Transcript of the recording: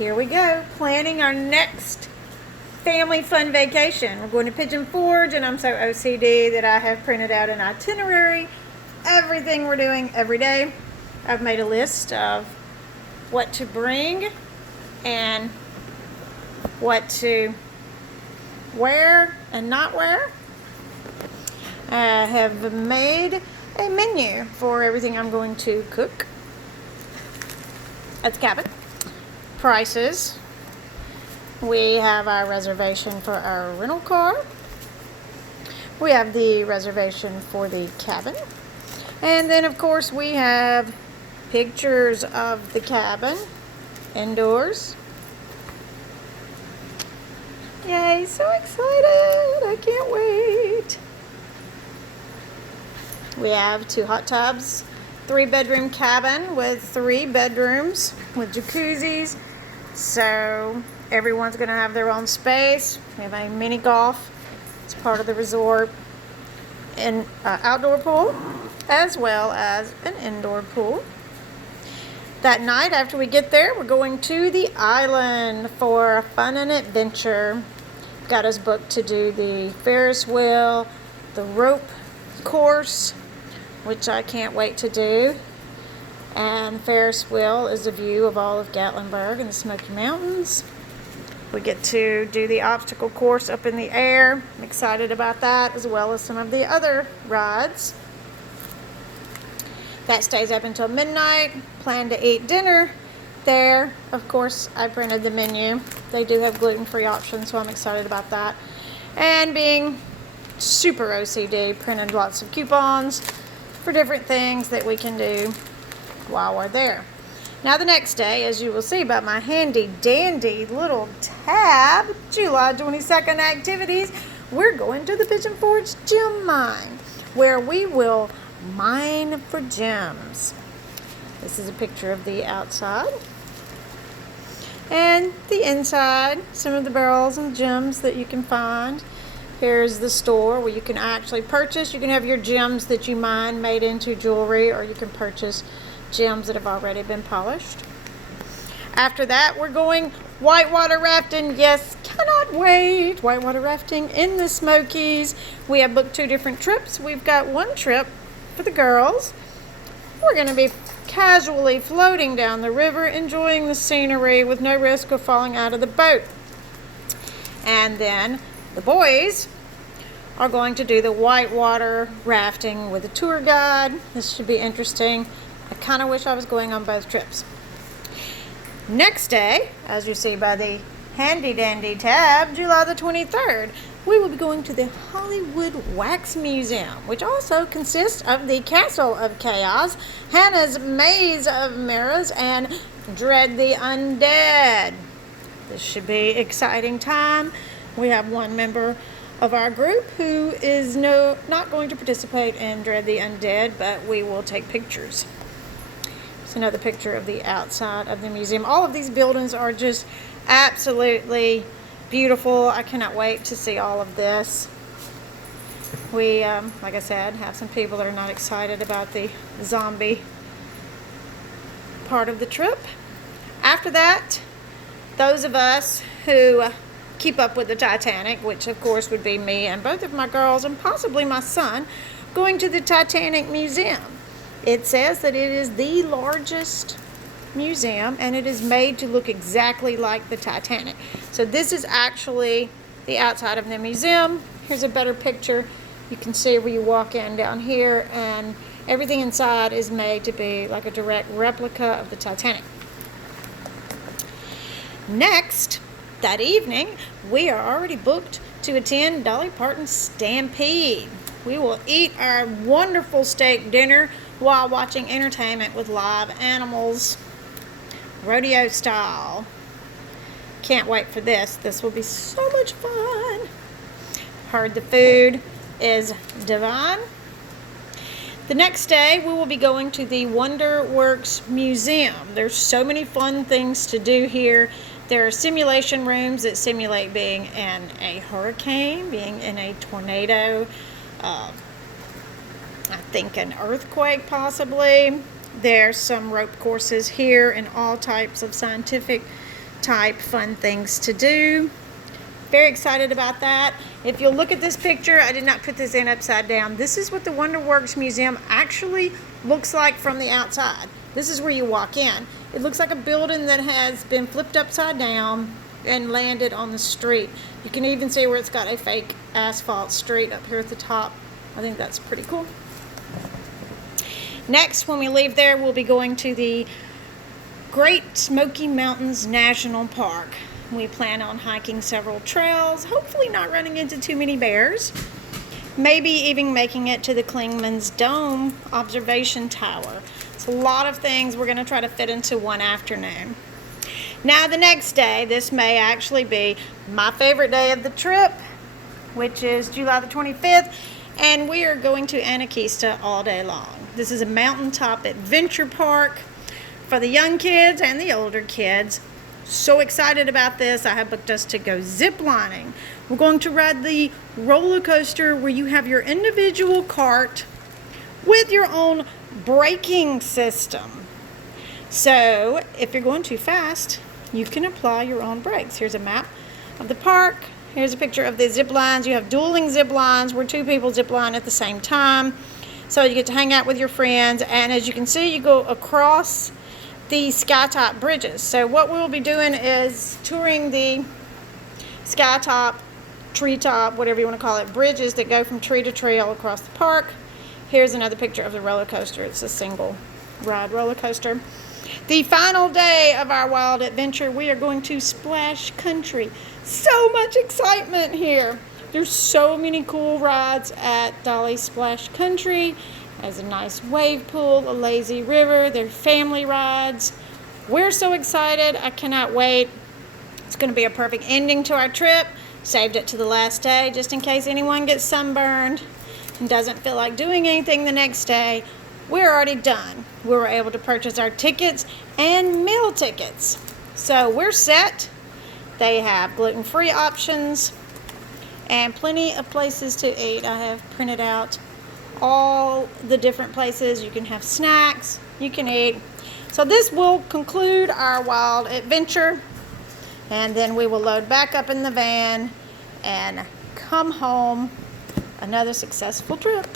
here we go, planning our next family fun vacation. We're going to Pigeon Forge, and I'm so OCD that I have printed out an itinerary, everything we're doing every day. I've made a list of what to bring and what to wear and not wear. I have made a menu for everything I'm going to cook at the cabin. Prices. We have our reservation for our rental car. We have the reservation for the cabin. And then of course we have pictures of the cabin indoors. Yay, so excited! I can't wait. We have 2 hot tubs, 3-bedroom cabin with 3 bedrooms with jacuzzis. So everyone's going to have their own space. We have a mini golf. It's part of the resort. An outdoor pool as well as an indoor pool. That night after we get there, we're going to the island for fun and adventure. Got us booked to do the Ferris wheel, the rope course, which I can't wait to do. And Ferris wheel is a view of all of Gatlinburg and the Smoky Mountains. We get to do the obstacle course up in the air. I'm excited about that, as well as some of the other rides. That stays up until midnight. Plan to eat dinner there. Of course, I printed the menu. They do have gluten-free options, so I'm excited about that. And being super OCD, printed lots of coupons for different things that we can do while we're there. Now the next day, as you will see by my handy dandy little tab, July 22nd activities, we're going to the Pigeon Forge gem mine, where we will mine for gems. This is a picture of the outside and the inside, some of the barrels and gems that you can find. Here's the store where you can actually purchase. You can have your gems that you mine made into jewelry, or you can purchase gems that have already been polished. After that, we're going whitewater rafting. Yes, cannot wait. Whitewater rafting in the Smokies. We have booked 2 different trips. We've got one trip for the girls. We're going to be casually floating down the river, enjoying the scenery with no risk of falling out of the boat. And then the boys are going to do the whitewater rafting with a tour guide. This should be interesting. I kind of wish I was going on both trips. Next day, as you see by the handy dandy tab, July the 23rd, we will be going to the Hollywood Wax Museum, which also consists of the Castle of Chaos, Hannah's Maze of Mirrors, and Dread the Undead. This should be an exciting time. We have one member of our group who is not going to participate in Dread the Undead, but we will take pictures. It's another picture of the outside of the museum. All of these buildings are just absolutely beautiful. I cannot wait to see all of this. We, like I said, have some people that are not excited about the zombie part of the trip. After that, those of us who keep up with the Titanic, which of course would be me and both of my girls and possibly my son, going to the Titanic Museum. It says that it is the largest museum and it is made to look exactly like the Titanic. So this is actually the outside of the museum. Here's a better picture. You can see where you walk in down here, and everything inside is made to be like a direct replica of the Titanic. Next, that evening, we are already booked to attend Dolly Parton's Stampede. We will eat our wonderful steak dinner while watching entertainment with live animals, rodeo style. Can't wait for this. This will be so much fun. Heard the food is divine. The next day, we will be going to the Wonderworks Museum. There's so many fun things to do here. There are simulation rooms that simulate being in a hurricane, being in a tornado, I think an earthquake possibly. There's some rope courses here and all types of scientific type fun things to do. Very excited about that. If you'll look at this picture, I did not put this in upside down. This is what the WonderWorks Museum actually looks like from the outside. This is where you walk in. It looks like a building that has been flipped upside down and landed on the street. You can even see where it's got a fake asphalt street up here at the top. I think that's pretty cool. Next, when we leave there, we'll be going to the Great Smoky Mountains National Park. We plan on hiking several trails, hopefully not running into too many bears. Maybe even making it to the Klingman's Dome observation tower. It's a lot of things we're going to try to fit into one afternoon. Now the next day, this may actually be my favorite day of the trip, which is July the 25th, and we are going to Anakeesta all day long. This is a mountaintop adventure park for the young kids and the older kids. So excited about this. I have booked us to go zip lining. We're going to ride the roller coaster where you have your individual cart with your own braking system. So if you're going too fast, you can apply your own brakes. Here's a map of the park. Here's a picture of the zip lines. You have dueling zip lines where two people zip line at the same time. So you get to hang out with your friends. And as you can see, you go across the skytop bridges. So what we'll be doing is touring the skytop, treetop, whatever you want to call it, bridges that go from tree to tree all across the park. Here's another picture of the roller coaster. It's a single ride roller coaster. The final day of our wild adventure, we are going to Splash Country. So much excitement here. There's so many cool rides at Dolly Splash Country. There's a nice wave pool, a lazy river, there's family rides. We're so excited. I cannot wait. It's going to be a perfect ending to our trip. Saved it to the last day just in case anyone gets sunburned and doesn't feel like doing anything the next day. We're already done. We were able to purchase our tickets and meal tickets. So we're set. They have gluten-free options and plenty of places to eat. I have printed out all the different places. You can have snacks, you can eat. So this will conclude our wild adventure, and then we will load back up in the van and come home. Another successful trip.